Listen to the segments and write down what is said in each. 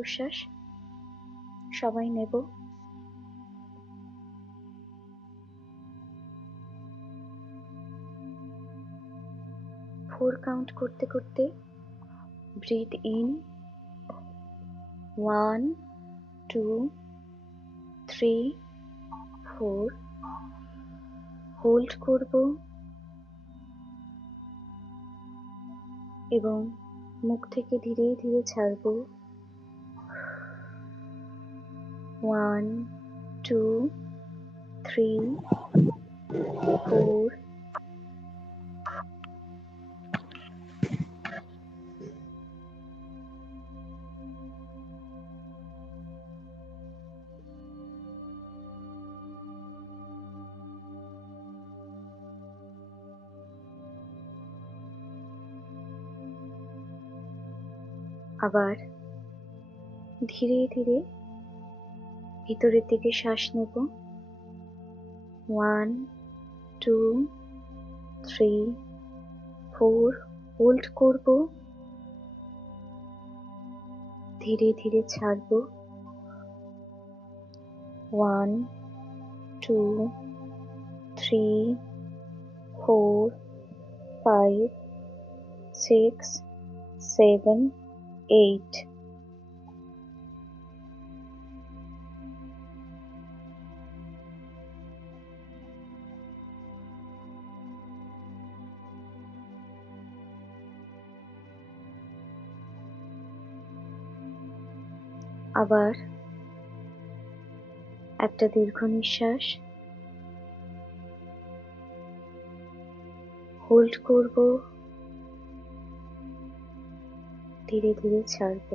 প্রশ্বাস সবাই নেব। 4 কাউন্ট করতে করতে ব্রিথ ইন 1 2 3 4, হোল্ড করব এবং মুখ থেকে ধীরে ধীরে ছাড়ব। 1 2 3 4। আবার ধীরে ধীরে ভিতরের দিকে শ্বাস নেব। 1 2 3 4, হোল্ড করব, ধীরে ধীরে ছাড়ব। 1 2 3 4 5 6 7 8। আবার একটা দীর্ঘ নিঃশ্বাস, হোল্ড করব, ধীরে ধীরে ছাড়ব।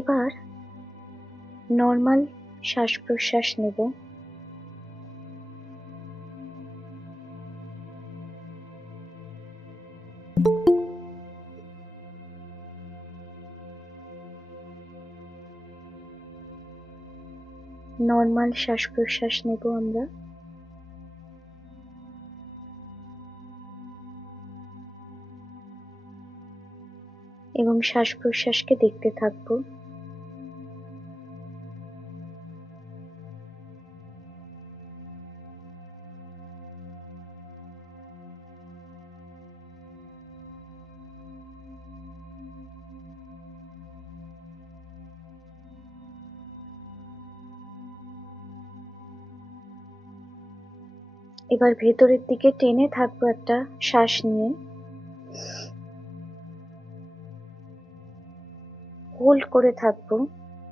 এবার নর্মাল শ্বাস প্রশ্বাস নেব। নর্মাল শ্বাস প্রশ্বাস নেব আমরা। এবং শ্বাস প্রশ্বাসকে দেখতে থাকবো। এবার ভেতরের দিকে টেনে থাকবো একটা শ্বাস নিয়ে, হোল্ড করে থাকবো,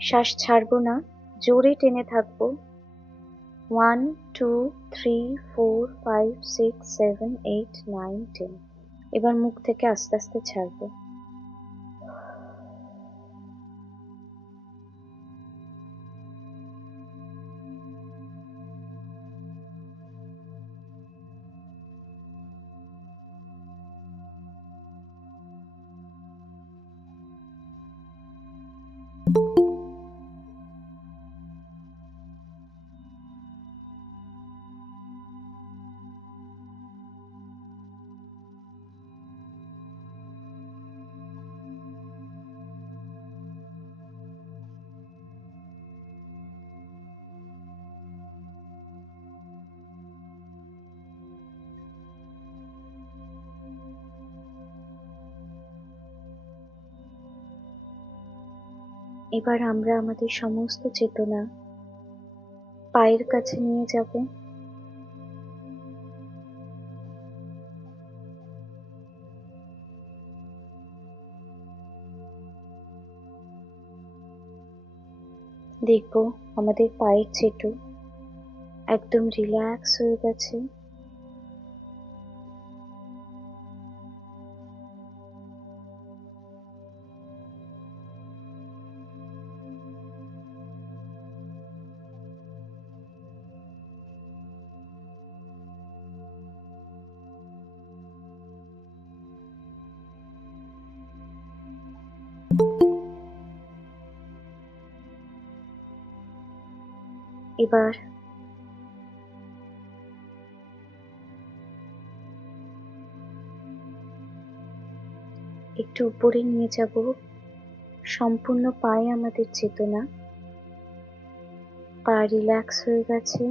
শ্বাস ছাড়বো না, জোরে টেনে থাকবো। 1 2 3 4 5 6 7 8 9 10। এবার মুখ থেকে আস্তে আস্তে ছাড়বো। এবার আমরা আমাদের সমস্ত চেতনা পায়ের কাছে নিয়ে যাব। দেখব আমাদের পায়ের চেটো একদম রিল্যাক্স হয়ে গেছে। এবার একটু উপরে নিয়ে যাব সম্পূর্ণ পায়ে আমাদের চেতনা। পা রিল্যাক্স হয়ে গেছে।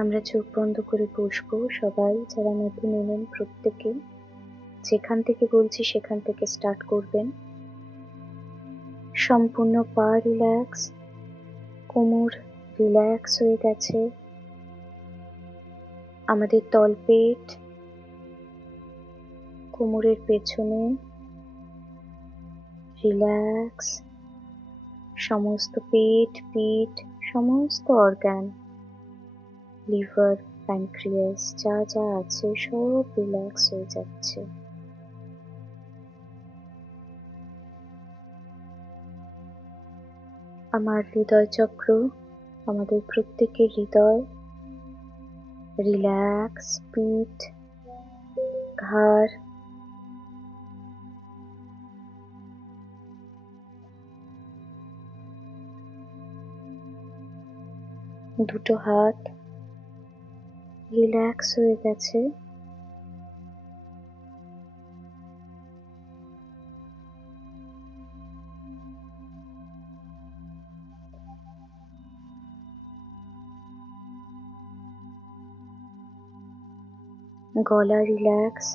আমরা চোখ বন্ধ করে বসবো। সবাই যারা নতুন এলেন প্রত্যেকে যেখান থেকে বলছি সেখান থেকে স্টার্ট করবেন। সম্পূর্ণ পা রিল্যাক্স, কোমর রিল্যাক্স হয়ে গেছে। আমাদের তলপেট, কোমরের পেছনে রিল্যাক্স। সমস্ত পেট, পিঠ, সমস্ত অর্গান, লিভার, প্যানক্রিয়াস যা যা আছে সব রিল্যাক্স হয়ে যাচ্ছে। আমার হৃদয় চক্র, আমাদের প্রত্যেকের হৃদয় রিল্যাক্স। পিঠ, ঘাড়, দুটো হাত রিল্যাক্স হয়ে গেছে। গলা রিল্যাক্স,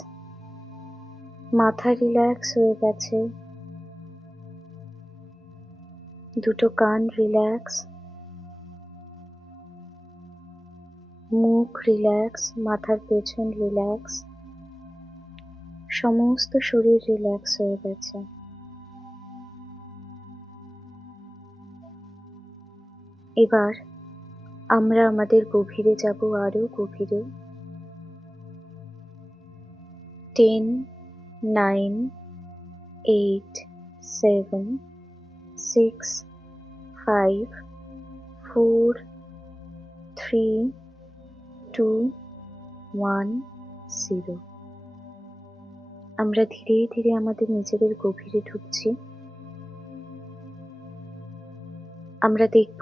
মাথা রিল্যাক্স হয়ে গেছে। দুটো কান রিল্যাক্স, মুখ রিল্যাক্স, মাথার পেছন রিল্যাক্স, সমস্ত শরীর রিল্যাক্স হয়ে গেছে। এবার আমরা আমাদের গভীরে যাব, আরো গভীরে। 10, 9, 8, 7, 6, 5, 4, 3, 2, 1, 0। আমরা ধীরে ধীরে আমাদের নিজেদের গভীরে ঢুকছি। আমরা দেখব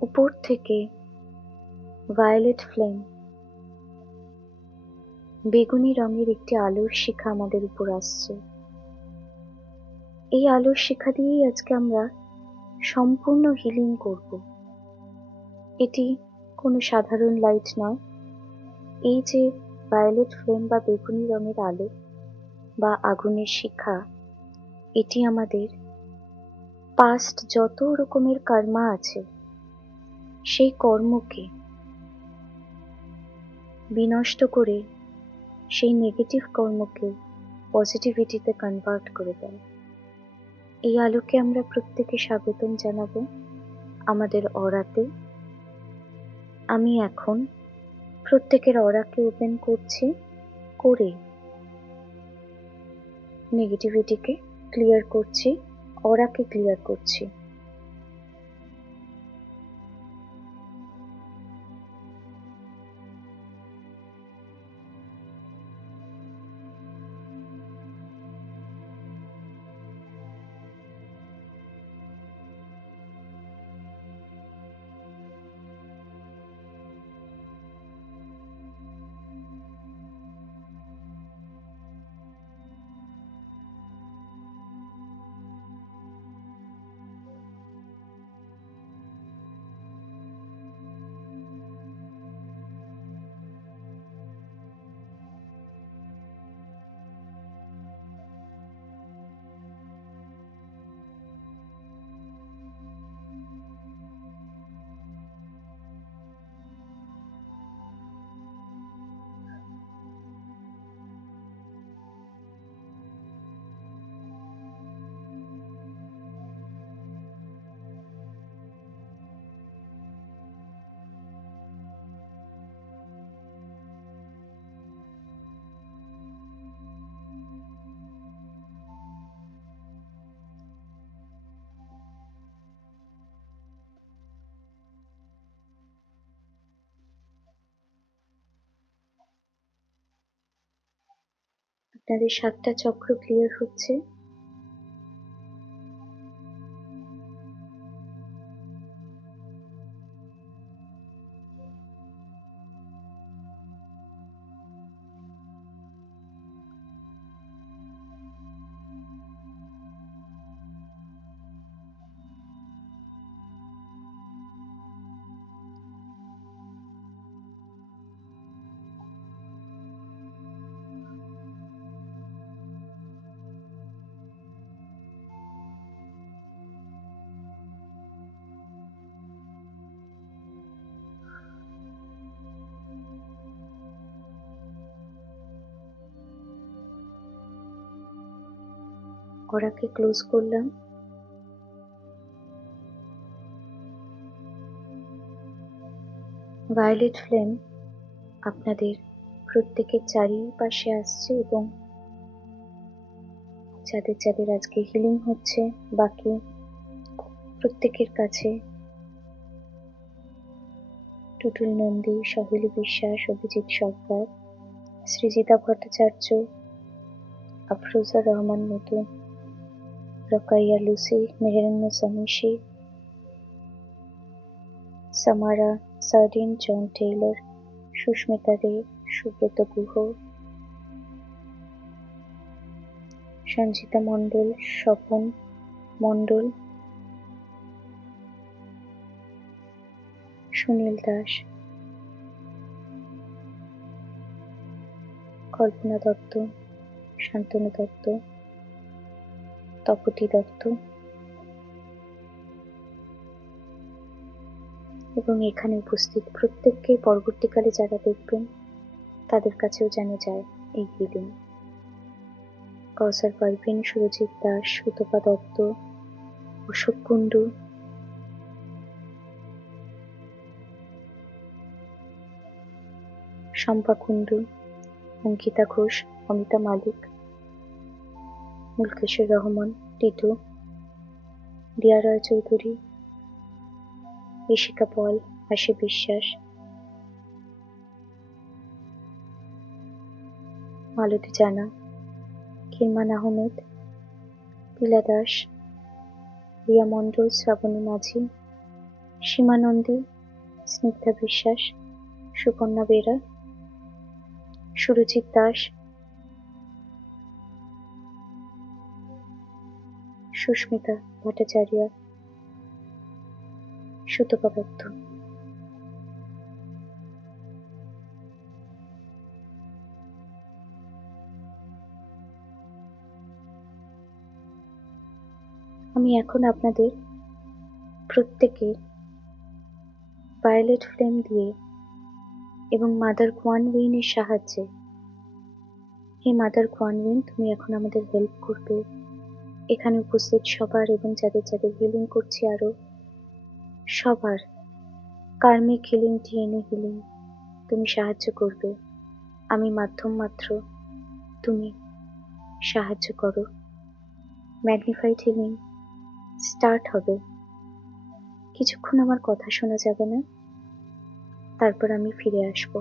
উপর থেকে ভায়োলেট ফ্লেম, বেগুনি রঙের একটি আলোর শিখা আমাদের উপর আসছে। এই আলোর শিখা দিয়েই আজকে আমরা সম্পূর্ণ হিলিং করব। এটি কোনো সাধারণ লাইট নয়। এই যে ভায়োলেট ফ্লেম বা বেগুনি রঙের আলো বা আগুনের শিখা, এটি আমাদের পাস্ট যত রকমের কর্মা আছে সেই কর্মকে বিনষ্ট করে সেই নেগেটিভ কর্মকে পজিটিভিটিতে কনভার্ট করে দেয়। এই আলোকে আমরা প্রত্যেকে স্বাগতম জানাবো আমাদের অরাতে। আমি এখন প্রত্যেকের অরাকে ওপেন করছি, করে নেগেটিভিটিকে ক্লিয়ার করছি, অরাকে ক্লিয়ার করছি। আপনাদের 7টা চক্র ক্লিয়ার হচ্ছে। অরাকে ক্লোজ করলাম। ভায়োলেট ফ্লেম আপনাদের প্রত্যেকের চারিপাশে আসছে এবং যাদের যাদের আজকে হিলিং হচ্ছে বাকি প্রত্যেকের কাছে টুটুল নন্দী, সহেলি বিশ্বাস, অভিজিৎ সরকার, সৃজিতা ভট্টাচার্য, আফরোজা রহমান নতুন, রকাইয়া লুসি, মেহেরান্নেছা নিশি, সামারা সার্ডিন, জন টেইলর, সুস্মিতা রে, সুব্রত গুহ, সঞ্জিতা মণ্ডল, স্বপন মণ্ডল, সুনীল দাস, কল্পনা দত্ত, শান্তনু দত্ত, তপতী দত্ত এবং এখানে উপস্থিত প্রত্যেককে পরবর্তীকালে যারা দেখবেন তাদের কাছেও যেন যায় এই হিলিং। কৌসার পারভিন, সুরজিৎ দাস, সুতপা দত্ত, অশোক কুণ্ডু, শম্পা কুণ্ডু, অঙ্কিতা ঘোষ, অমিতা মালিক, মুলকেশ্বর রহমান, টিটু, দিয়া রায় চৌধুরী, ইশিকা পল, আশি বিশ্বাস, মালতী জানা, কিরমান আহমেদ, পিলা দাস, রিয়া মণ্ডল, শ্রাবণী মাঝি, সীমা নন্দী, স্নিগ্ধা বিশ্বাস, সুকন্যা বেরা, সুরজিৎ দাস, সুস্মিতা ভট্টাচার্য, সুতপা দত্ত। আমি এখন আপনাদের প্রত্যেকের ভায়োলেট ফ্লেম দিয়ে এবং মাদার কোয়ান উইনের সাহায্যে, হে মাদার কোয়ান উইন, তুমি এখন আমাদের হেল্প করবে। এখানে উপস্থিত সবার এবং যাদের যাদের হিলিং করছি আরো সবার কার্মিক হিলিং, ডিএনএ হিলিং তুমি সাহায্য করবে। আমি মাধ্যম মাত্র, তুমি সাহায্য করো। ম্যাগনিফাইড হিলিং স্টার্ট হবে। কিছুক্ষণ আমার কথা শোনা যাবে না, তারপর আমি ফিরে আসব।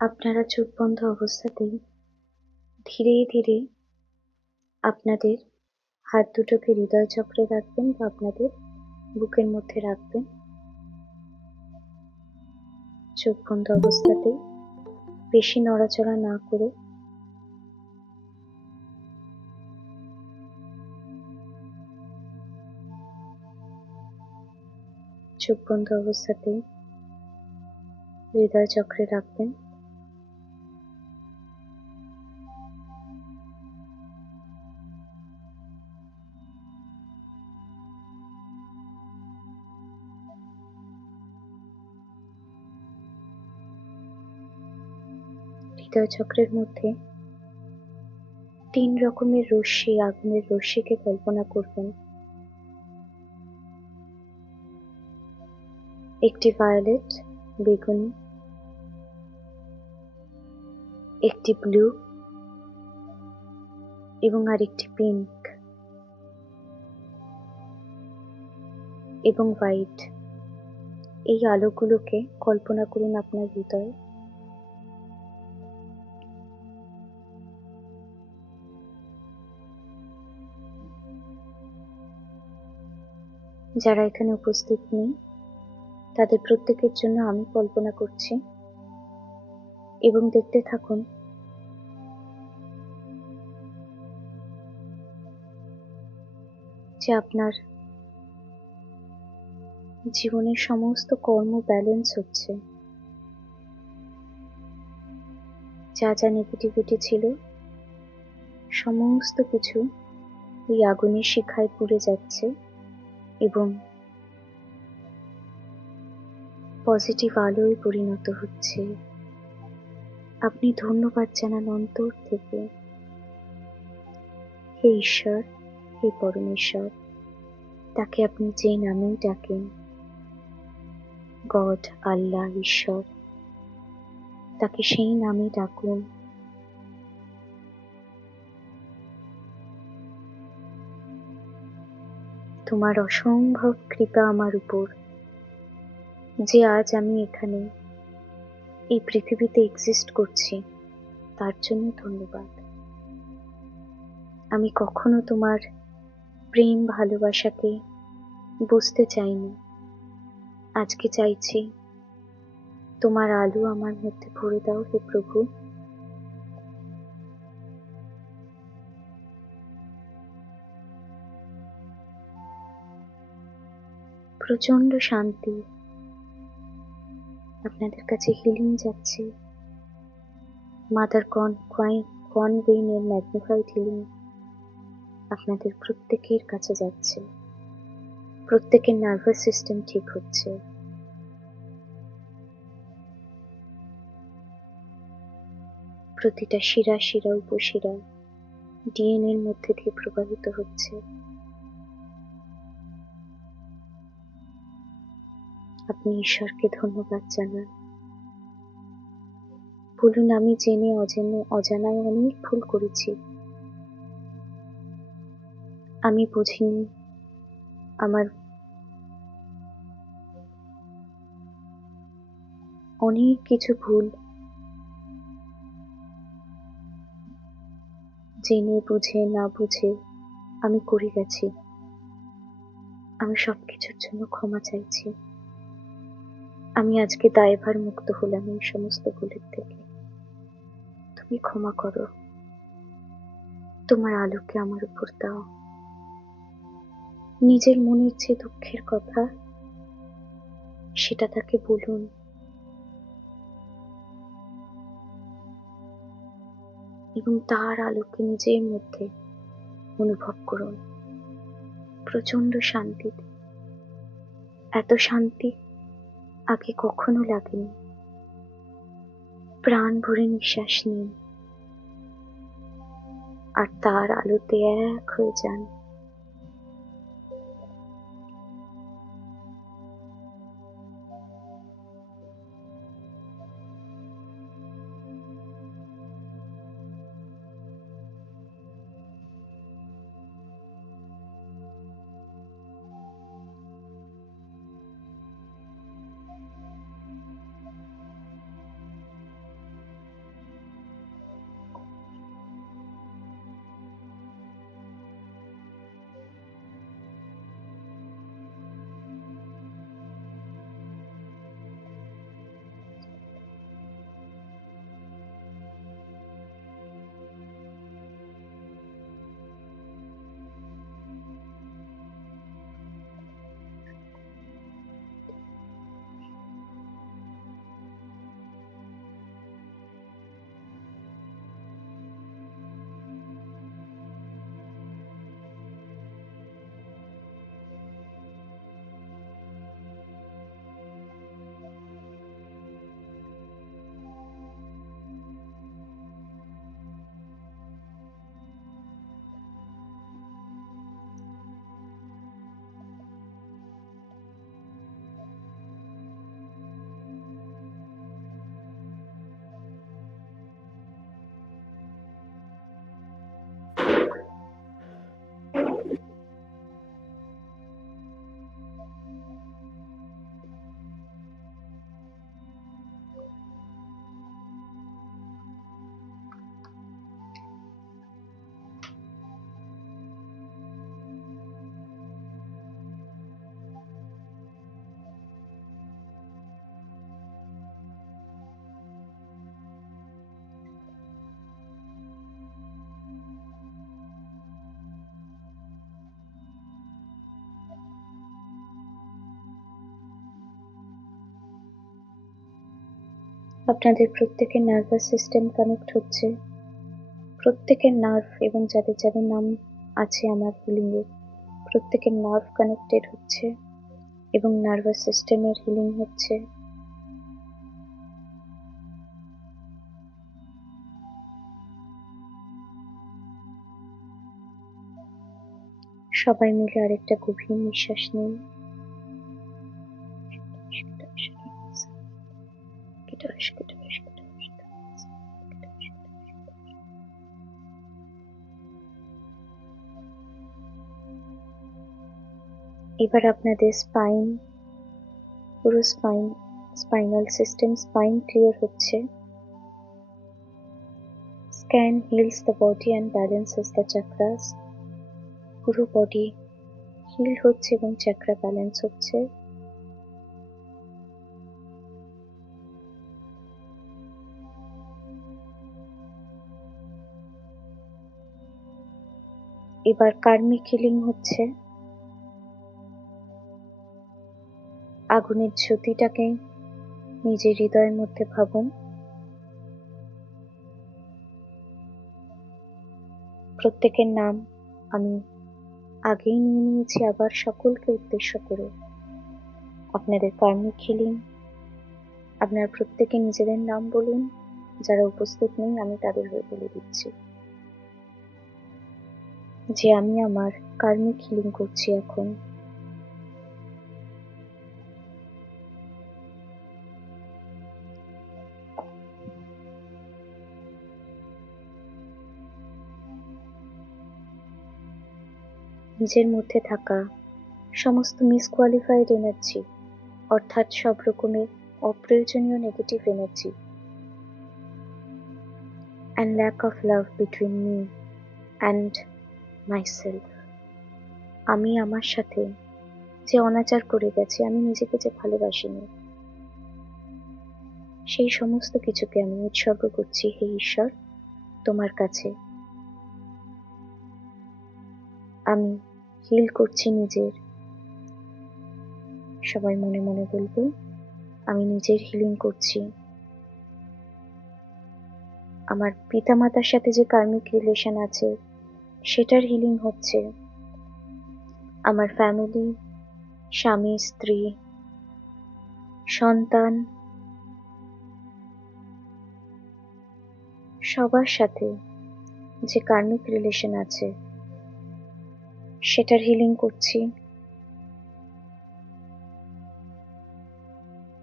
আপনারা চোখ বন্ধ অবস্থাতেই ধীরে ধীরে আপনাদের হাত দুটোকে হৃদয় চক্রে রাখবেন বা আপনাদের বুকের মধ্যে রাখবেন। চোখ বন্ধ অবস্থাতেই বেশি নড়াচড়া না করে চোখ বন্ধ অবস্থাতেই হৃদয় চক্রে রাখবেন। হৃদয় চক্রের মধ্যে 3 রকমের রশ্মি, আগুনের রশ্মিকে কল্পনা করবেন। একটি ভায়োলেট, বেগুনি, একটি ব্লু এবং আরেকটি পিঙ্ক এবং হোয়াইট। এই আলোগুলোকে কল্পনা করুন আপনার হৃদয়ে। যারা এখানে উপস্থিত নেই তাদের প্রত্যেকের জন্য আমি কল্পনা করছি এবং দেখতে থাকুন যে আপনার জীবনের সমস্ত কর্ম ব্যালেন্স হচ্ছে। যা যা নেগেটিভিটি ছিল সমস্ত কিছু ওই আগুনের শিখায় পুড়ে যাচ্ছে এবং পজিটিভ আলোয় পরিণত হচ্ছে। আপনি ধন্যবাদ জানান অন্তর থেকে, হে ঈশ্বর, হে পরমেশ্বর। তাকে আপনি যে নামেই ডাকেন, গড, আল্লাহ, ঈশ্বর, তাকে সেই নামে ডাকুন। তোমার অসম্ভব কৃপা আমার উপর, যে আজ আমি এখানে এই পৃথিবীতে এক্সিস্ট করছি, তার জন্য ধন্যবাদ। আমি কখনো তোমার প্রেম ভালোবাসাকে বুঝতে চাইনি, আজকে চাইছি তোমার আলো আমার মধ্যে ভরে দাও হে প্রভু। প্রচন্ড শান্তি আপনাদের কাছে হিলিং যাচ্ছে। মাদার কোয়ানগুইনের ম্যাগনিফাইড হিলিং আপনাদের প্রত্যেকের কাছে যাচ্ছে। প্রত্যেকের নার্ভাস সিস্টেম ঠিক হচ্ছে। প্রতিটা শিরা শিরা উপশিরা ডিএনএ এর মধ্যে দিয়ে প্রবাহিত হচ্ছে। আপনি ঈশ্বরকে ধন্যবাদ জানান। বলুন, আমি জেনে অজেনে অজানায় অনেক ভুল করেছি। আমি বুঝিনি আমার অনেক কিছু ভুল জেনে বুঝে না বুঝে আমি করে গেছি। আমি সবকিছুর জন্য ক্ষমা চাইছি। আমি আজকে দায়ভার মুক্ত হলাম এই সমস্ত ভুলের থেকে। তুমি ক্ষমা করো, তোমার আলোকে আমার উপর দাও। নিজের মনের যে দুঃখের কথা সেটা তাকে বলুন। এবং তার আলোকে নিজের মধ্যে অনুভব করুন। প্রচন্ড শান্তিতে, এত শান্তি আগে কখনো লাগেনি। প্রাণ ভরে নিঃশ্বাস নিন আর তার আলোতে এক হয়ে যান। আপনাদের প্রত্যেকের নার্ভাস সিস্টেম কানেক্ট হচ্ছে, প্রত্যেকের নার্ভ এবং যাদের যাদের নাম আছে আমার হিলিং এর প্রত্যেকের নার্ভ কানেক্টেড হচ্ছে এবং নার্ভাস সিস্টেমের হিলিং হচ্ছে। সবাই মিলে আরেকটা গভীর নিঃশ্বাস নিন। এবার আপনাদের পুরো স্পাইনাল সিস্টেম ক্লিয়ার হচ্ছে। Scan heals the body and balances the chakras. পুরো বডি হিল হচ্ছে এবং চাকরা ব্যালেন্স হচ্ছে। এবার কার্মিক হিলিং হচ্ছে। আগুনের জ্যোতিটাকে নিজের হৃদয়ের মধ্যে ভাবুন। প্রত্যেকের নাম আমি আগেই নিয়ে নিয়েছি, আবার সকলকে উদ্দেশ্য করে আপনাদের কার্মিক হিলিং। আপনারা প্রত্যেকে নিজেদের নাম বলুন, যারা উপস্থিত নেই আমি তাদের হয়ে বলে দিচ্ছি যে আমি আমার কার্মিক হিলিং করছি এখন। নিজের মধ্যে থাকা সমস্ত মিসকোয়ালিফাইড এনার্জি, অর্থাৎ সব রকমের অপ্রয়োজনীয় negative energy and lack of love between me and myself, আমি আমার সাথে যে অনাচার করে গেছি, আমি নিজেকে যে ভালোবাসিনি, সেই সমস্ত কিছুকে আমি উৎসর্গ করছি হে ঈশ্বর তোমার কাছে। আমি হিল করছি নিজের। সবাই মনে মনে বলবো, আমি নিজের হিলিং করছি। আমার পিতামাতার সাথে যে কার্মিক রিলেশন আছে সেটার হিলিং হচ্ছে। আমার ফ্যামিলি, স্বামী, স্ত্রী, সন্তান, সবার সাথে যে কার্মিক রিলেশন আছে সেটার হিলিং করছি।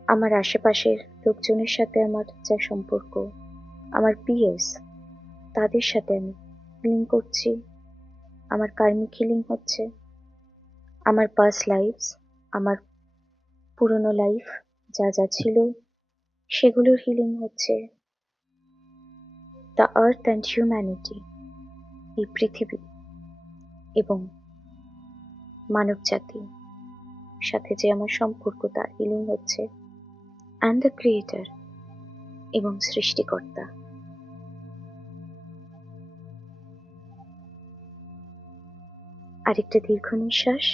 আমার আশেপাশের লোকজনের সাথে আমার যা সম্পর্ক, আমার পিএস, তাদের সাথে আমি হিলিং করছি। আমার কার্মিক হিলিং হচ্ছে। আমার পাস্ট লাইফস, আমার পুরনো লাইফ যা যা ছিল সেগুলোর হিলিং হচ্ছে। দ্য আর্থ অ্যান্ড হিউম্যানিটি, এই পৃথিবী এবং মানব জাতি সাথে যে আমার সম্পর্ক তার হিলিং হচ্ছে। অ্যান্ড দ্য ক্রিয়েটর, এবং সৃষ্টিকর্তা। আরেকটা দীর্ঘ নিঃশ্বাস।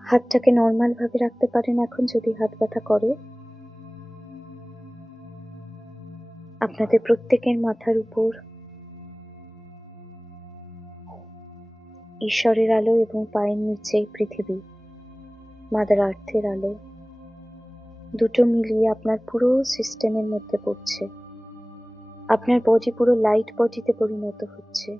হাতটাকে নর্মাল ভাবে রাখতে পারেন এখন যদি হাত ব্যথা করে। আপনাদের প্রত্যেকের মাথার উপর ঈশ্বরের আলো এবং পায়ের নিচে পৃথিবী, মাদার আর্থের আলো, দুটো মিলিয়ে আপনার পুরো সিস্টেমের মধ্যে পড়ছে। আপনার বডি পুরো লাইট বডিতে পরিণত হচ্ছে।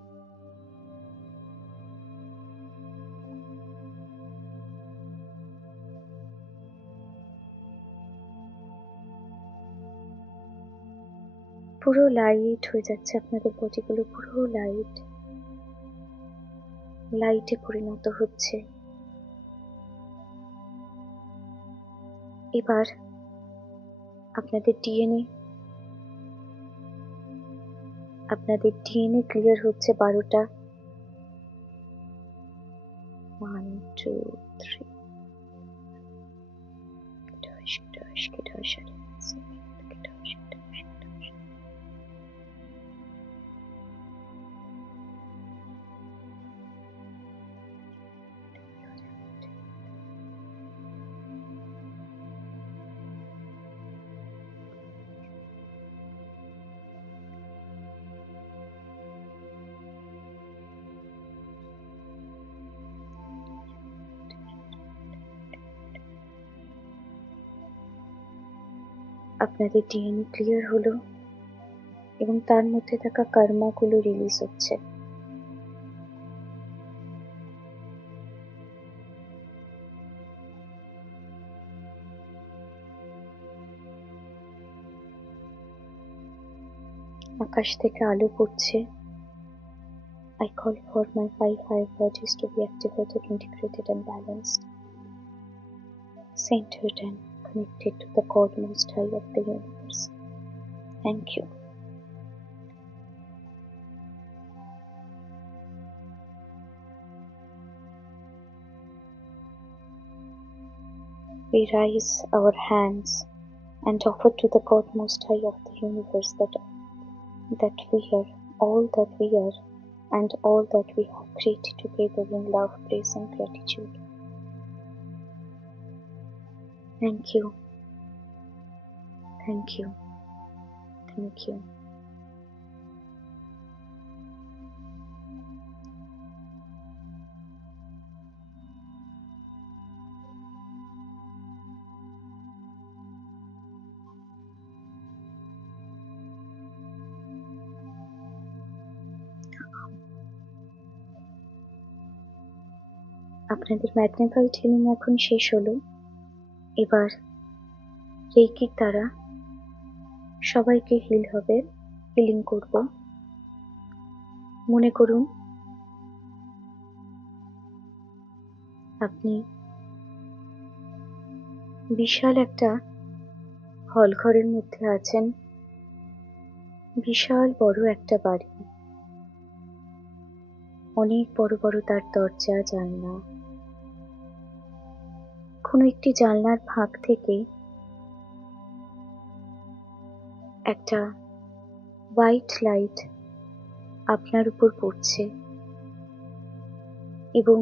পুরো লাইট হয়ে যাচ্ছে আপনাদের বডিগুলো, পুরো লাইটে পরিণত হচ্ছে। এবার আপনাদের ডিএনএ ক্লিয়ার হচ্ছে 12টা। 1 2 3 আপনাদের ডিএনএ ক্লিয়ার হলো এবং তার মধ্যে থাকা কর্মাগুলো রিলিজ হচ্ছে। আকাশ থেকে আলো পড়ছে। I call for my 5 higher bodies to be activated, integrated and balanced, centered and connected to the God Most High of the universe. Thank you. We raise our hands and offer to the God Most High of the universe that we are all that we are and all that we have created together in love, praise and gratitude. Thank you. Thank you. Thank you. আপনাদের magnified healing এখন শেষ হলো। এবার রেইকির দ্বারা সবাইকে হিলিং করব। মনে করুন আপনি বিশাল একটা হল ঘরের মধ্যে আছেন। বিশাল বড় একটা বাড়ি, অনেক বড় বড় তার দরজা জানলা। কোনো একটি জানলার ফাঁক থেকে একটা হোয়াইট লাইট আপনার উপর পড়ছে এবং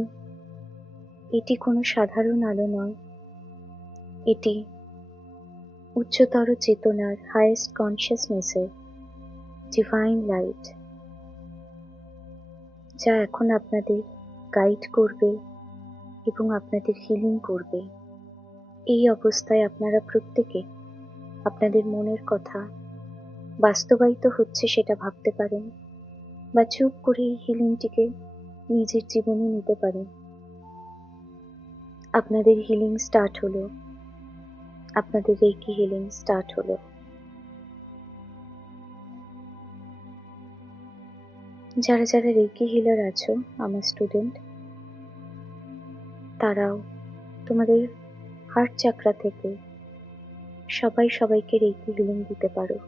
এটি কোনো সাধারণ আলো নয়, এটি উচ্চতর চেতনার হাইয়েস্ট কনসিয়াসনেসের ডিভাইন লাইট, যা এখন আপনাদের গাইড করবে এবং আপনাদের হিলিং করবে। এই অবস্থায় আপনারা প্রত্যেকে আপনাদের মনের কথা বাস্তবায়িত হচ্ছে সেটা ভাবতে পারেন বা চুপ করে এই হিলিংটিকে নিজের জীবনে নিতে পারেন। আপনাদের হিলিং স্টার্ট হলো, আপনাদের রেইকি হিলিং স্টার্ট হলো। যারা যারা রেইকি হিলার আছো, আমার স্টুডেন্ট, তারাও তোমাদের হার্ট চাকরা থেকে সবাইকে রেইকি হিলিং দিতে পারো।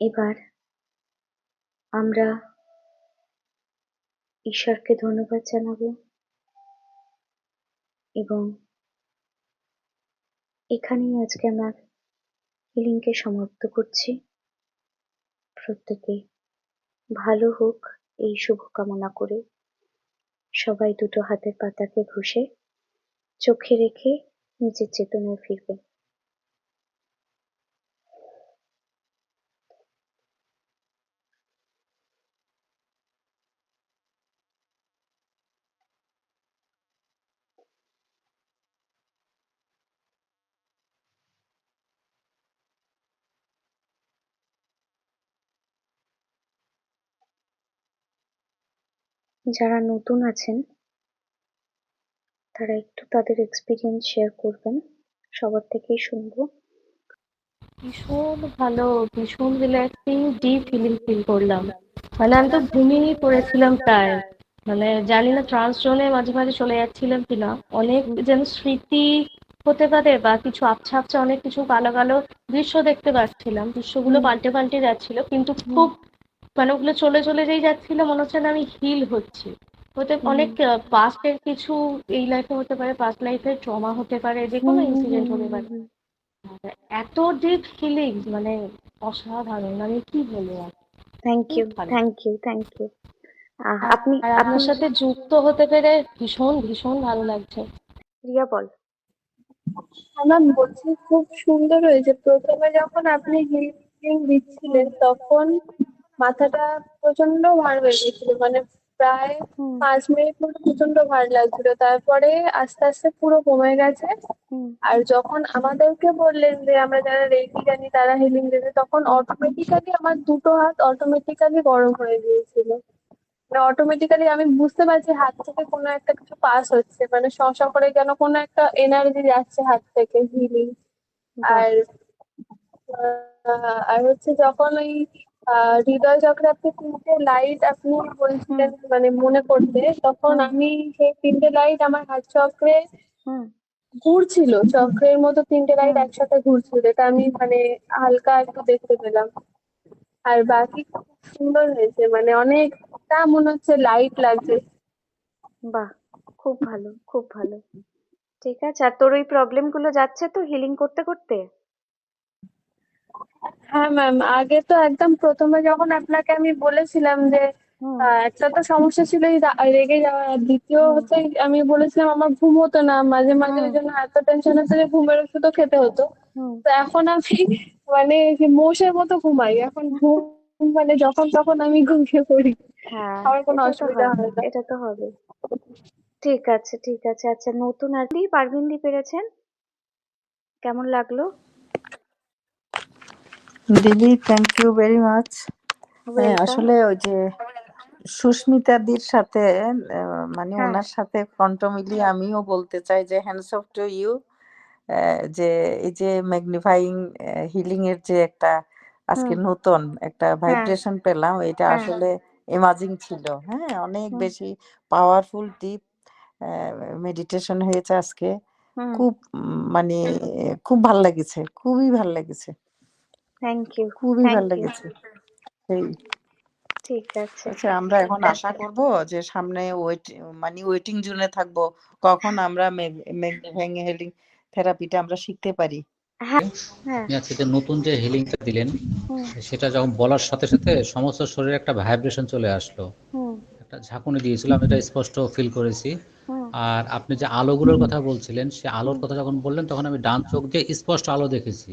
এবার আমরা ঈশ্বরকে ধন্যবাদ জানাবো এবং এখানেই আজকে আমার হিলিংকে সমাপ্ত করছি। প্রত্যেকে ভালো হোক এই শুভকামনা করে সবাই দুটো হাতের পাতাকে ঘষে চোখে রেখে নিজের চেতনায় ফিরবে। যারা নতুন আছেন তারা একটু তাদের এক্সপিরিয়েন্স শেয়ার করবেন, সবার থেকেই শুনবো। ভীষণ ভালো, ভীষণ রিল্যাক্সিং, ডিপ ফিলিং ফিল করলাম। মানে আমি তো ঘুমিয়েই পড়েছিলাম প্রায়। মানে জানি না ট্রান্স জোনে মাঝে মাঝে চলে যাচ্ছিলাম কিনা। অনেক যেন স্মৃতি হতে পারে বা কিছু আবছা আবছা অনেক কিছু কালো কালো দৃশ্য দেখতে পাচ্ছিলাম। দৃশ্যগুলো পাল্টে পাল্টে যাচ্ছিল, কিন্তু খুব মানে ওগুলো চলে চলে যেই যাচ্ছিল, মনে হচ্ছে না আমি হিল হচ্ছি। হতে অনেক পাস্টের কিছু এই লাইফে হতে পারে, পাস্ট লাইফের ট্রমা হতে পারে, যে কোনো ইনসিডেন্ট হতে পারে। এত ডিপ ফিলিং, মানে অসাধারণ, আমি কি বলবো আর। থ্যাংক খুব ইউ, ভালো। Thank you, thank you. আপনি আর আপনি আপনার সাথে যুক্ত হতে পেরে ভীষণ ভীষণ ভালো লাগছে। রিয়া বল। আমার বলছি খুব সুন্দর হয়েছে। প্রথমে যখন আপনি হিলিং দিচ্ছিলেন তখন মাথাটা প্রচন্ড ভার হয়ে গেছিল, মানে প্রায় 5 মিনিট মতো প্রচন্ড ভার লাগছিল, তারপরে আস্তে আস্তে পুরো কমে গেছে। আর যখন আমাদেরকে বললেন যে আমরা যারা রেকি জানি তারা হিলিং দেবে, তখন অটোমেটিক্যালি আমার দুটো হাত অটোমেটিক্যালি গরম হয়ে গিয়েছিল। মানে অটোমেটিক্যালি আমি বুঝতে পারছি হাত থেকে কোনো একটা কিছু পাস হচ্ছে, মানে শ শ করে যেন কোনো একটা এনার্জি যাচ্ছে হাত থেকে, হিলিং। বাহ। আর আর হচ্ছে যখন ওই হৃদয় চক্রে আপনি 3টে লাইট আপনি বলছিলেন মানে মনে করতে, তখন আমি সেই 3টে লাইট আমার হাত চক্রে ঘুরছিল, চক্রের মতো 3টে লাইট একসাথে ঘুরছিল, এটা আমি মানে হালকা একটু দেখতে পেলাম। আর বাকি খুব সুন্দর হয়েছে, মানে অনেকটা মনে হচ্ছে লাইট লাগছে। বাহ, খুব ভালো, খুব ভালো। ঠিক আছে, আর তোর ওই প্রবলেম গুলো যাচ্ছে তো হিলিং করতে করতে? হ্যাঁ ম্যাম, আগে তো একদম প্রথমে যখন আপনাকে আমি বলেছিলাম যে একটা তো সমস্যা ছিল এই রেগে যাওয়া, আর দ্বিতীয় হচ্ছে আমি বলেছিলাম আমার ঘুম হতো না মাঝে মাঝে, ওই জন্য এত টেনশন হচ্ছে যে ঘুমের ওষুধও খেতে হতো। তো এখন আমি মানে কি মোষের মতো ঘুমাই এখন, ঘুম মানে যখন তখন আমি ঘুমিয়ে পড়ি, হ্যাঁ, আমার কোনো এটা তো অসুবিধা হয়, হয় না। এটা তো হবে। ঠিক আছে, ঠিক আছে। আচ্ছা, নতুন আর কি পারভিন দি পেরেছেন, কেমন লাগলো? দিদি, থ্যাংক ইউ ভেরি মাচ। হ্যাঁ, ওয়েলকাম। আসলে ওই যে সুস্মিতাদির সাথে মানে হ্যাঁ। ওনার সাথে কণ্ঠ মিলিয়ে আমিও বলতে চাই যে হ্যান্ডস অফ টু ইউ। যে এই যে ম্যাগনিফাইং হিলিং এর যে একটা আজকে নতুন একটা হ্যাঁ। ভাইব্রেশন পেলাম, এটা হ্যাঁ। আসলে এমাজিং ছিল। হ্যাঁ, অনেক হুম। বেশি পাওয়ারফুল ডিপ মেডিটেশন হয়েছে আজকে। হুম। খুব মানে খুব ভাল লেগেছে, খুবই ভাল লেগেছে, থ্যাংক ইউ, খুবই ভাল থ্যাংক ইউ। লেগেছে। সেই ঠিক আছে। আচ্ছা, আমরা এখন আশা করব যে সামনে ওয়েটিং জোনে থাকবো, কখন আমরা ম্যাগনিফাইং হিলিং থেরাপিটা আমরা শিখতে পারি। হ্যাঁ। হ্যাঁ। আপনি আজকে যে নতুন যে হিলিংটা দিলেন, হুম। সেটা যখন বলার সাথে সাথে সমস্ত শরীরে একটা ভাইব্রেশন চলে আসলো, হুম। একটা ঝাঁকুনি দিয়েছিল, আমি এটা স্পষ্ট ফিল করেছি। হুম। আর আপনি যে আলোগুলোর কথা বলছিলেন, সে আলোর হুম। কথা যখন বললেন তখন আমি ডান চোখ দিয়ে স্পষ্ট আলো দেখেছি।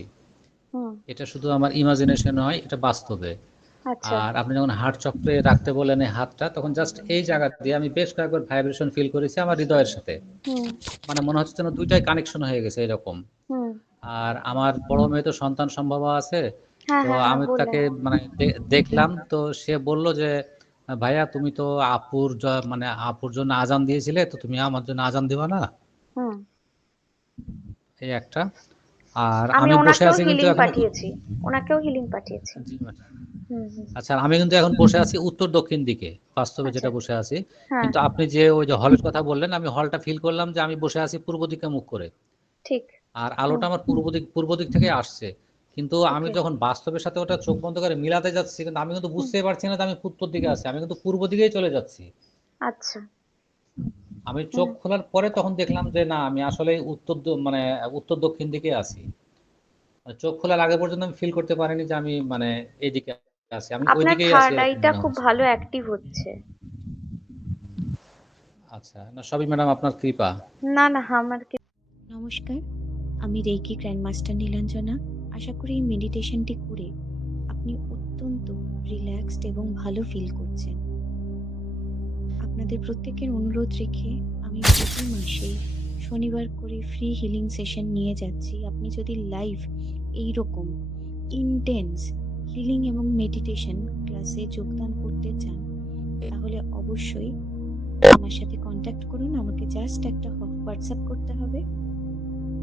হুম। এটা শুধু আমার ইমাজিনেশন নয়, এটা বাস্তবে। আচ্ছা। আর আপনি যখন হার্ট চক্রে রাখতে বললেন এই হাতটা, তখন জাস্ট এই জায়গা দিয়ে আমি বেশ কয়েকবার ভাইব্রেশন ফিল করেছি আমার হৃদয়ের সাথে। হুম। মানে মনে হচ্ছে যেন দুইটাই কানেকশন হয়ে গেছে এরকম। হুম। আর আমার বড় মেয়ে তো সন্তান সম্ভবা আছে, হ্যাঁ, তো হ্যাঁ, হ্যাঁ, আমি বললেন। তাকে মানে দেখলাম, তো সে বলল যে ভাইয়া তুমি তো মানে আপুর জন্য আজান দিয়েছিলে, তো তুমি আমার জন্য আজান দিবা না? হুম। এই একটা। আর আমি আমি বসে ওনাকেও আছি কিন্তু হিলিং এখন পাঠিয়েছি, ওনাকেও হিলিং পাঠিয়েছি। জি ম্যাডাম। হুম। হুম। আচ্ছা, আমি কিন্তু এখন বসে আছি উত্তর দক্ষিণ দিকে, বাস্তবে আচ্ছা। যেটা বসে আছি। হ্যাঁ। কিন্তু আপনি যে ওই যে হলের কথা বললেন, আমি হলটা ফিল করলাম যে আমি বসে আছি পূর্ব দিকে মুখ করে। ঠিক। আর হুম। আলোটা আমার পূর্ব দিক থেকে আসছে। কিন্তু আমি ওকে। যখন বাস্তবের সাথে ওটা চোখ বন্ধ করে মিলাতে যাচ্ছি, কিন্তু আমি কিন্তু বুঝতেই পারছি না যে আমি উত্তর দিকে আছি, আমি কিন্তু পূর্ব দিকেই চলে যাচ্ছি। আচ্ছা। আমি চোখ হুম। খোলার পরে তখন দেখলাম যে না, আমি আসলে মানে উত্তর দক্ষিণ দিকে আছি। চোখ খোলার আগে পর্যন্ত আমি ফিল করতে পারিনি যে আমি মানে এইদিকে আছি, আমি আপনার ওইদিকেই আছি থার্ড এরকম আইটা মনে খুব হচ্ছে। ভালো অ্যাক্টিভ হচ্ছে। আচ্ছা, না সবই ম্যাডাম আপনার কৃপা। না না, আমার কি। নমস্কার, আমি রেইকি গ্র্যান্ডমাস্টার নীলাঞ্জনা। আশা করি এই মেডিটেশনটি করে আপনি অত্যন্ত রিল্যাক্সড এবং ভালো ফিল করছেন। আপনাদের প্রত্যেকের অনুরোধ রেখে আমি প্রতি মাসে শনিবার করে ফ্রি হিলিং সেশন নিয়ে যাচ্ছি। আপনি যদি লাইভ এইরকম ইন্টেন্স হিলিং এবং মেডিটেশন ক্লাসে যোগদান করতে চান, তাহলে অবশ্যই আমার সাথে কন্ট্যাক্ট করুন। আমাকে জাস্ট একটা হোয়াটসঅ্যাপ করতে হবে,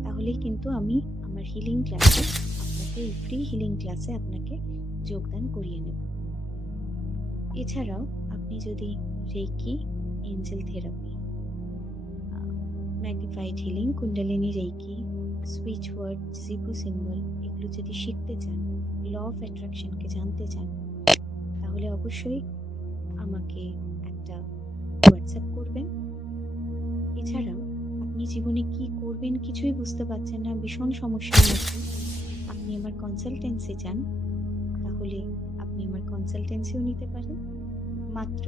তাহলেই কিন্তু আমি আমার হিলিং ক্লাসে আপনাকে, এই ফ্রি হিলিং ক্লাসে আপনাকে যোগদান করিয়ে নেব। এছাড়াও আপনি যদি reiki, angel therapy, magnified healing, kundalini reiki, switch word, Zibu symbol এগুলো যদি শিখতে চান, ল অফ অ্যাট্রাকশনকে জানতে চান, তাহলে অবশ্যই আমাকে একটা হোয়াটসঅ্যাপ করবেন। এছাড়াও আপনি জীবনে কি করবেন কিছুই বুঝতে পারছেন না, ভীষণ সমস্যার মধ্যে, আপনি আমার কনসালটেন্সি চান, তাহলে আপনি আমার কনসালটেন্সিও নিতে পারেন। মাত্র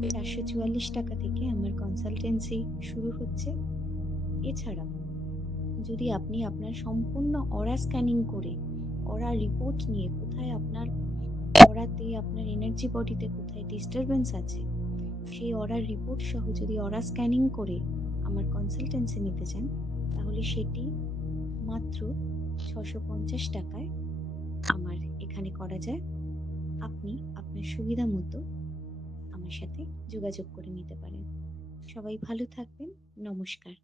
444 টাকা থেকে আমার কনসালটেন্সি শুরু হচ্ছে। এছাড়াও যদি আপনি আপনার সম্পূর্ণ অরা স্ক্যানিং করে, অরা রিপোর্ট নিয়ে কোথায় আপনার অরাতে, আপনার এনার্জি বডিতে কোথায় ডিস্টারবেন্স আছে, সেই অরার রিপোর্ট সহ যদি অরা স্ক্যানিং করে আমার কনসালটেন্সি নিতে চান, তাহলে সেটি মাত্র 650 টাকায় আমার এখানে করা যায়। আপনি আপনার সুবিধা মতো আমার সাথে যোগাযোগ করে নিতে পারেন। সবাই ভালো থাকবেন। নমস্কার।